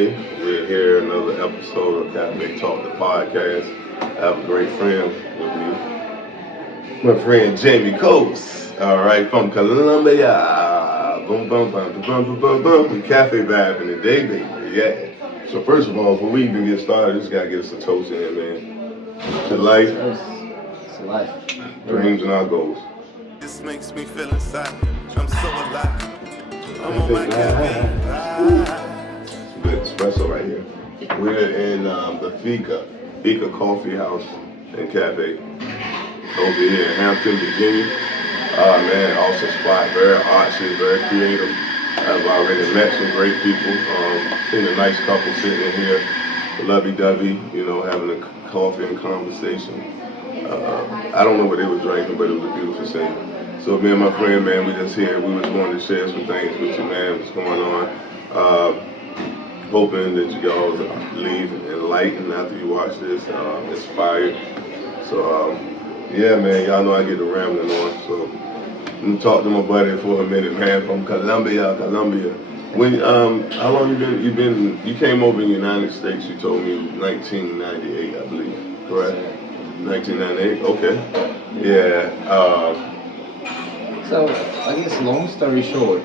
Jaime. We're here, another episode of Cafe Talk, the podcast. I have a great friend with me. My friend Jaime Coes. All right, from Colombia. Boom, boom, boom, boom, boom, boom, boom, boom. Cafe vibe in the day, baby. Yeah. So first of all, before we even get started, just gotta get us a toast in, man. To life. It's life. Dreams and our goals. This makes me feel inside. I'm so alive. I'm on my cafe. Some good espresso right here. We're in the Fika Coffee House and Cafe over here in Hampton, Virginia. Man, awesome spot, very artsy, very creative. I've already met some great people. Seen a nice couple sitting in here, lovey-dovey, having a coffee and conversation. I don't know what they were drinking, but it was a beautiful scene. So me and my friend, man, we just here. We just wanted to share some things with you, man, what's going on. Hoping that you guys leave enlightened after you watch this, inspired. So, yeah, man, y'all know I get the rambling on. So I'm gonna talk to my buddy for a minute, man, from Colombia. When, how long you came over in the United States, you told me 1998, I believe, correct? 1998, okay. Yeah. So, I guess long story short,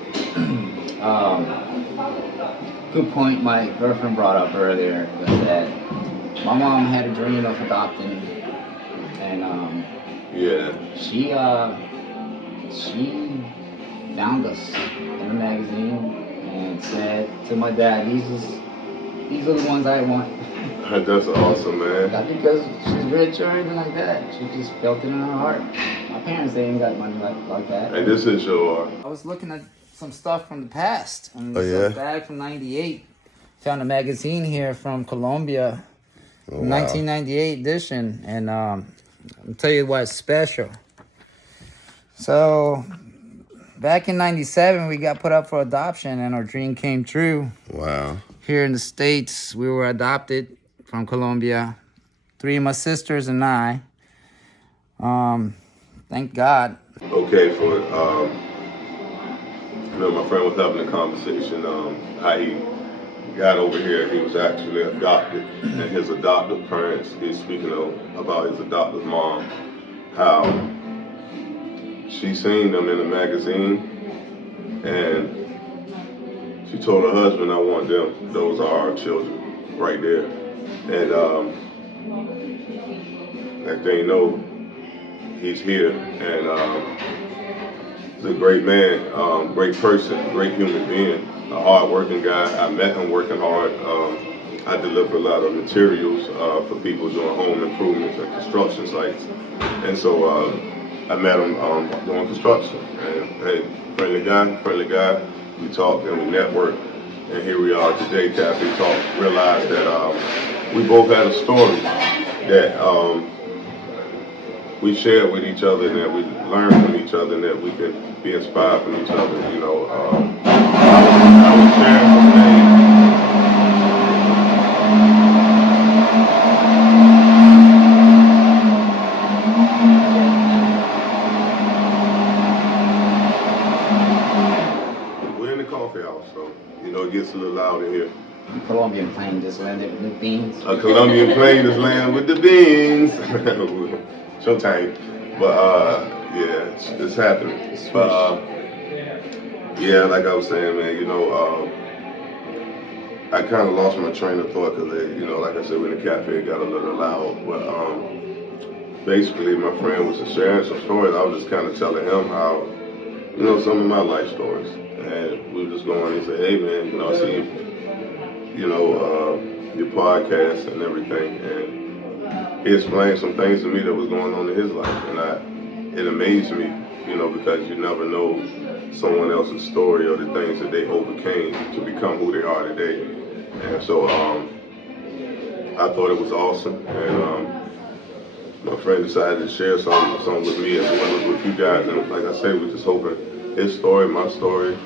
good point my girlfriend brought up earlier was that my mom had a dream of adopting, and she found us in a magazine and said to my dad, these are the ones I want. That's awesome, man. Not because she's rich or anything like that. She just felt it in her heart. My parents, they ain't got money like that. Hey, this is your... I was looking at some stuff from the past. And Oh, yeah? Back from 98. Found a magazine here from Colombia. Oh, wow. 1998 edition. And I'll tell you why it's special. So, back in 97, we got put up for adoption and our dream came true. Wow. Here in the States, we were adopted from Colombia. 3 of my sisters and I. Thank God. Okay, my friend was having a conversation, how he got over here. He was actually adopted, and his adoptive parents, he's speaking about his adoptive mom, how she seen them in a magazine, and she told her husband, I want them. Those are our children right there. And next thing you know, he's here, and he's a great man, great person, great human being, a hard-working guy. I met him working hard. I deliver a lot of materials for people doing home improvements and construction sites, and so I met him doing construction. And hey, friendly guy. We talked and we networked, and here we are today, Cafe Talk. Realized that we both had a story that we shared with each other, and that we learned from each other, and that we could be inspired from each other. I was sharing some things. We're in the coffee house, so it gets a little loud in here. A Colombian plane just landed with new beans. A Colombian plane just landed with the beans. Showtime. But yeah, it's happening. Yeah, like I was saying, man, I kind of lost my train of thought because, like I said, when the cafe got a little loud. But basically, my friend was sharing some stories. I was just kind of telling him how, some of my life stories. And we were just going and said, hey, man, I see, your podcast and everything. And he explained some things to me that was going on in his life. And it amazed me, because you never know someone else's story or the things that they overcame to become who they are today. And so I thought it was awesome. And my friend decided to share some with me as well as with you guys. And like I said, we're just hoping his story, my story,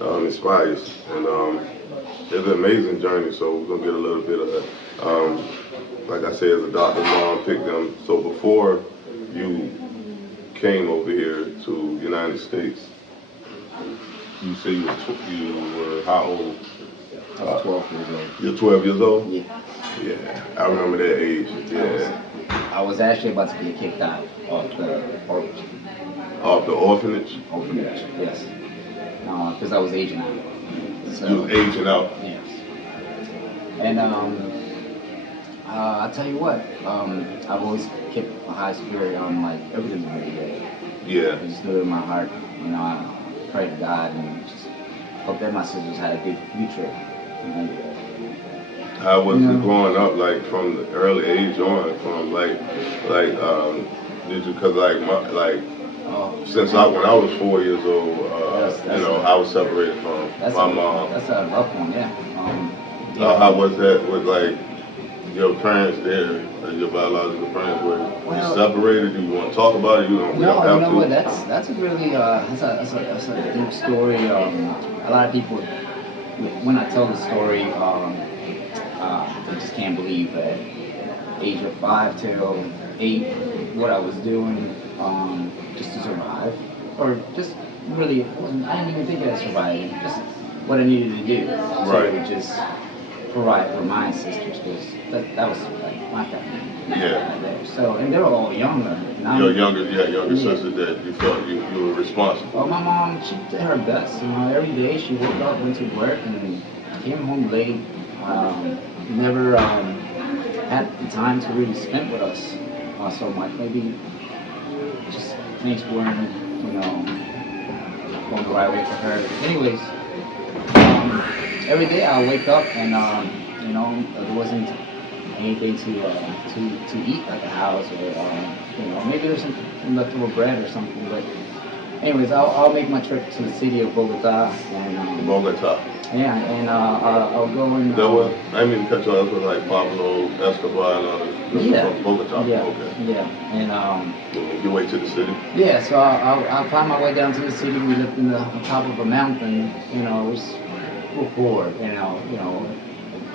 inspires. And it's an amazing journey, so we're going to get a little bit of that. Like I said, as a doctor, mom picked them. So before you came over here to the United States, you say you were how old? I was 12 years old. You're 12 years old? Yeah. Yeah, I remember that age. Yeah. I was actually about to get kicked out of the orphanage. Off the orphanage? Orphanage, yes. Because I was aging out. So, you was aging out? Yes. And I tell you what, I've always kept a high spirit on like everything every day. Yeah. I just knew it in my heart. You know, I pray to God and just hope that my sisters had a good future. How was it growing up, like from the early age on, from did you, cause since when I was 4 years old, I was separated from my mom. That's a rough one, yeah. How was that with like your parents there, your biological parents? Were you separated? Do you want to talk about it? No, you know what? That's a really that's a deep story. A lot of people, when I tell the story, they just can't believe that age of 5 till 8, what I was doing just to survive, or just really, I didn't even think of surviving. Just what I needed to do to just provide for my sisters, because that was like my family. Yeah. Right there. So, and they were all younger. Your younger sister that you felt you were responsible. Well, my mom, she did her best. You know, every day she woke up, went to work, and came home late. Never had the time to really spend with us so much. Maybe just things weren't, going the right way for her. Anyways, every day I wake up and there wasn't anything to eat at the house, or maybe there's some leftover bread or something. But anyways, I'll make my trip to the city of Bogota and Bogota. Yeah, and I'll go and. I mean, cut you off with like Pablo Escobar and all that. Yeah. Bogota. Yeah. Okay. Yeah, and your way to the city. Yeah, so I'll find my way down to the city. We lived on top of a mountain. It was poor.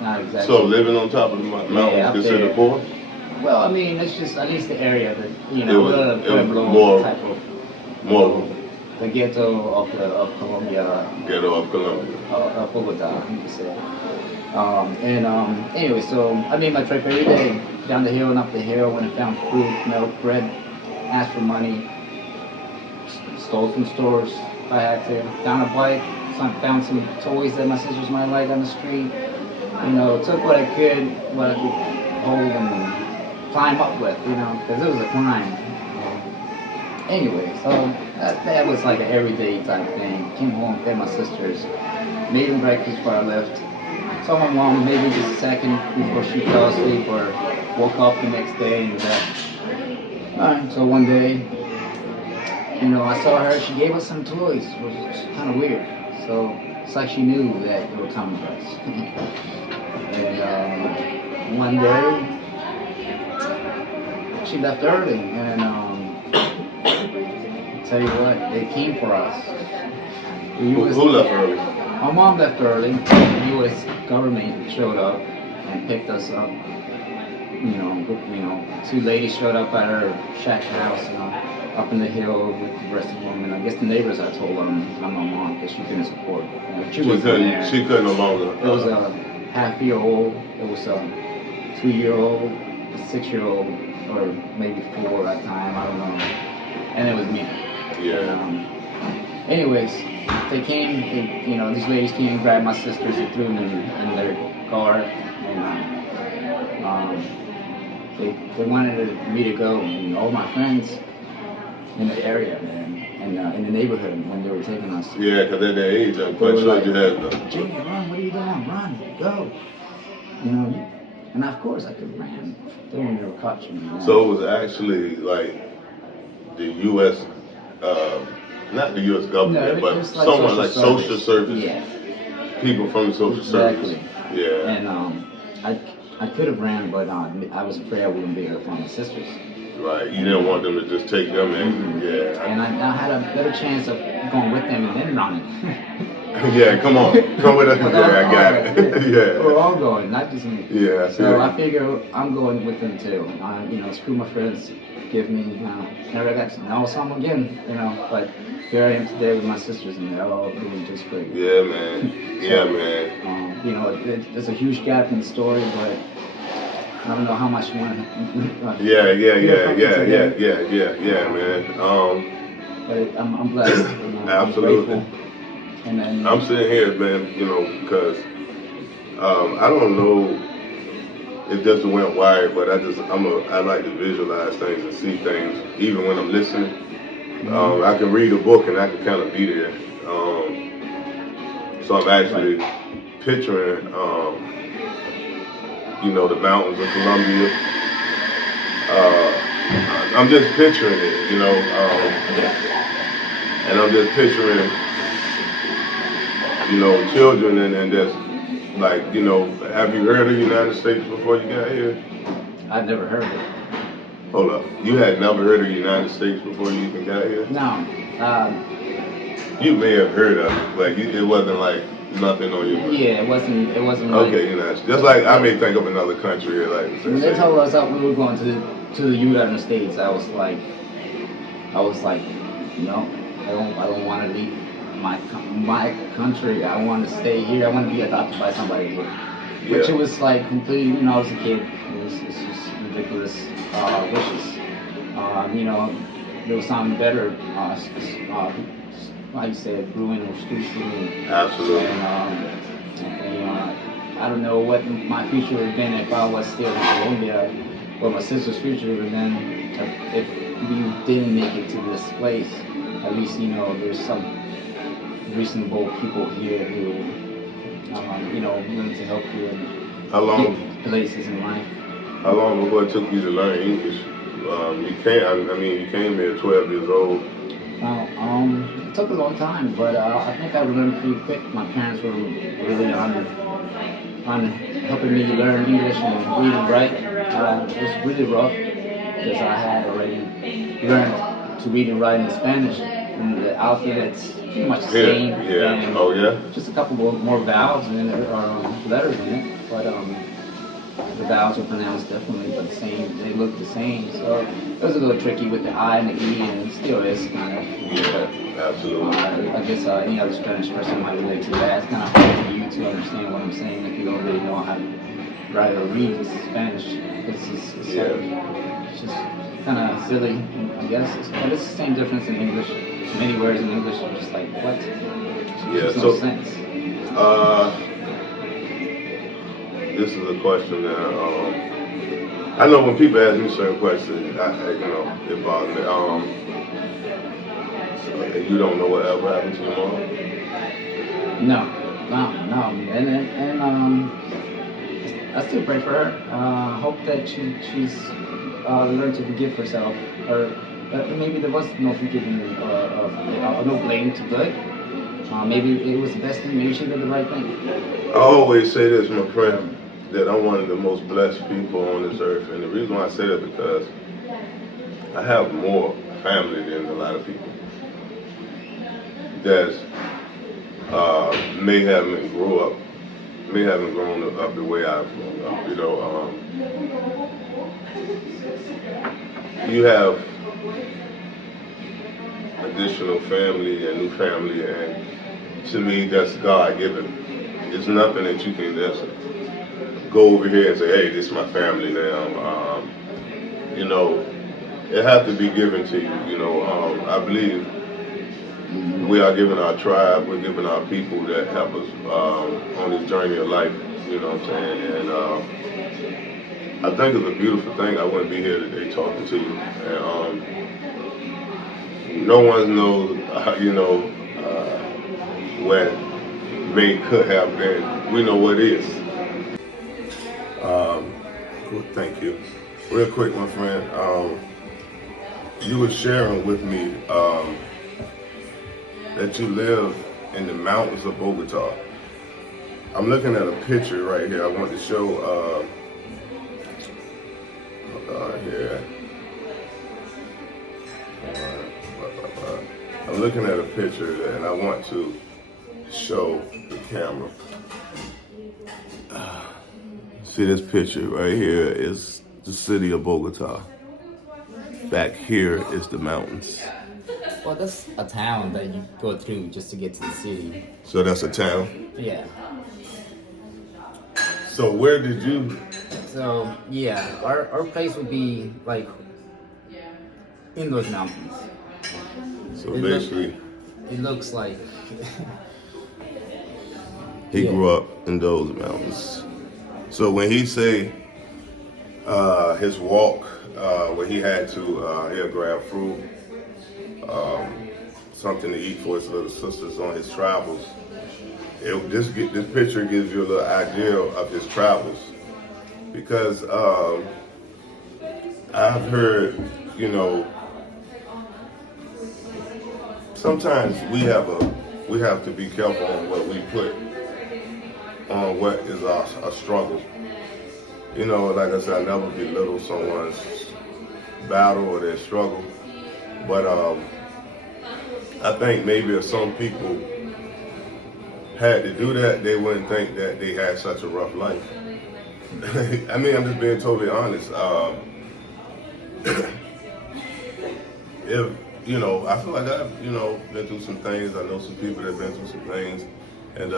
Not exactly. So living on top of the mountain is considered poor? Well, I mean, it's just at least the area that it was more type of more. The ghetto of Colombia. Ghetto of Colombia. Of Bogota, you could say. Anyway, so I made my trip every day, down the hill and up the hill. When I found fruit, milk, bread, asked for money, stole from stores if I had to. Found a bike, found some toys that my sisters might like on the street. Took what I could hold and climb up with, because it was a climb. Anyway, so that was like an everyday type thing. Came home, fed my sisters, made them breakfast before I left. Told my mom maybe just a second before she fell asleep or woke up the next day and that. Alright, so one day, I saw her, she gave us some toys, which was kind of weird. So it's like she knew that they were coming for us. And one day, she left early, and tell you what, they came for us. Who left early? My mom left early. The U.S. government showed up and picked us up. Two ladies showed up at her shack house, up in the hill with the rest of them. And I guess the neighbors, I told them I'm my mom because she couldn't support. She couldn't no longer. It was a half-year-old. It was a 2-year-old, a 6-year-old, or maybe 4 at the time. I don't know. And it was me. Yeah. Anyways, they came. These ladies came and grabbed my sisters and threw them in their car, and they wanted me to go. And all my friends in the area, and in the neighborhood when they were taking us. Yeah, because at that age, I'm quite sure you had. Jaime, run! What are you doing? Run! Go! And of course I could ran. They wouldn't ever catch me. So it was actually like the U.S. Not the U.S. government, but like someone like social service. Yeah. People from the social service. Exactly. Yeah. And I could have ran, but I was afraid I wouldn't be able to find my sisters. Right. You didn't want them to just take them in. Yeah. And I had a better chance of going with them and then running. Yeah, come on. Come with us. Yeah, I got it. Yeah. We're all going, not just me. Yeah. So I figure I'm going with them too. Screw my friends, give me, never got to know some again, but here I am today with my sisters and they're all doing just great. Yeah, man. Yeah, man. There's a huge gap in the story, but I don't know how much you want to. Yeah, man. But I'm blessed. Absolutely. I'm grateful. And then, I'm sitting here, man, because I don't know if this went wired, but I like to visualize things and see things, even when I'm listening. I can read a book and I can kind of be there. So I'm actually picturing, the mountains of Colombia. I'm just picturing it, and I'm just picturing, children and just like, have you heard of the United States before you got here? I've never heard of it. Hold up. You had never heard of the United States before you even got here? No. You may have heard of it, but it wasn't like nothing on your mind. Yeah, it wasn't Okay, just like I may think of another country. Like, when they told us that we were going to the United States, I was like, no, I don't want to leave my country. I want to stay here. I want to be adopted by somebody here. Yeah. Which it was like completely, I was a kid. It's just ridiculous wishes. There was something better. Like you said, brewing or street brewing. Absolutely. And I don't know what my future would have been if I was still in Colombia, what my sister's future would have been if we didn't make it to this place. At least, there's some reasonable people here who, willing to help you and get places in life. How long before it took you to learn English? You came here 12 years old. It took a long time, but I think I learned pretty quick. My parents were really on helping me learn English and read and write. It was really rough because I had already learned to read and write in Spanish, and the alphabet's pretty much the same. Yeah. Oh yeah. Just a couple more vowels and letters in it, but the vowels are pronounced differently, but they look the same. So it was a little tricky with the I and the E, and it still is kind of. Yeah, absolutely. I guess any other Spanish person might relate to that. It's kind of hard for you to understand what I'm saying if you don't really know how to write or read Spanish. It's just kind of silly, I guess. But it's the same difference in English. Many words in English are just like, what? Yeah, makes no sense. This is a question that I know when people ask me certain questions, it bothers me. You don't know whatever happened to your mom? No. And I still pray for her. Hope that she's learned to forgive herself, or maybe there was no forgiving or no blame to good. Maybe it was the best thing. Maybe she did the right thing. I always say this, my friend, that I'm one of the most blessed people on this earth, and the reason why I say that is because I have more family than a lot of people that may haven't grown up the way I've grown up. You have additional family and new family, and to me, that's God-given. It's nothing that you can just go over here and say, hey, this is my family now. It has to be given to you. I believe we are given our tribe, we're given our people that help us on this journey of life, you know what I'm saying? And I think it's a beautiful thing. I wouldn't be here today talking to you. And no one knows, what may could have been. We know what is. Well, thank you. Real quick, my friend, you were sharing with me that you live in the mountains of Bogota. I'm looking at a picture right here. I want to show here. I'm looking at a picture and I want to show the camera. See this picture right here is the city of Bogota. Back here is the mountains. Well, that's a town that you go through just to get to the city. So that's a town? Yeah. So where did you? So yeah, our place would be like in those mountains. So basically, It looks like he Yeah. grew up in those mountains. So when he say his walk, where he had to he'll grab fruit, something to eat for his little sisters on his travels. This picture gives you a little idea of his travels, because I've heard, you know, sometimes we have to be careful on what we put on what is our struggle. You know, like I said, I never belittle someone's battle or their struggle, but I think maybe if some people had to do that, they wouldn't think that they had such a rough life. I mean, I'm just being totally honest. If, you know, I feel like I've, you know, been through some things. I know some people that have been through some things. And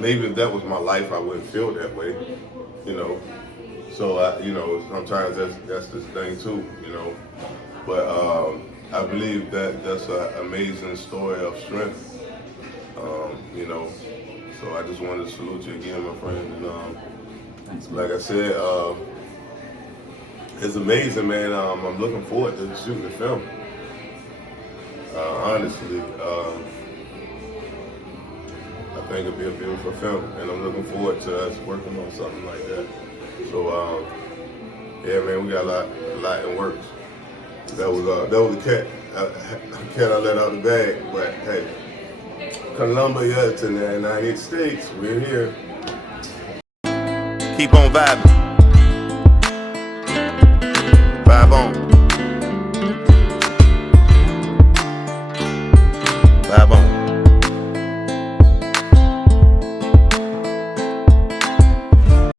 maybe if that was my life, I wouldn't feel that way, you know. So, you know, sometimes that's this thing too, you know. But I believe that that's an amazing story of strength, you know. So I just wanted to salute you again, my friend. And thanks, like I said, it's amazing, man. I'm looking forward to shooting the film. Honestly, I think it'll be a beautiful film, and I'm looking forward to us working on something like that. So, yeah, man, we got a lot in works. That was the cat. Cat I let out the bag, but hey, Colombia to the United States, we're here. Keep on vibing. Vibe on. Vibe on.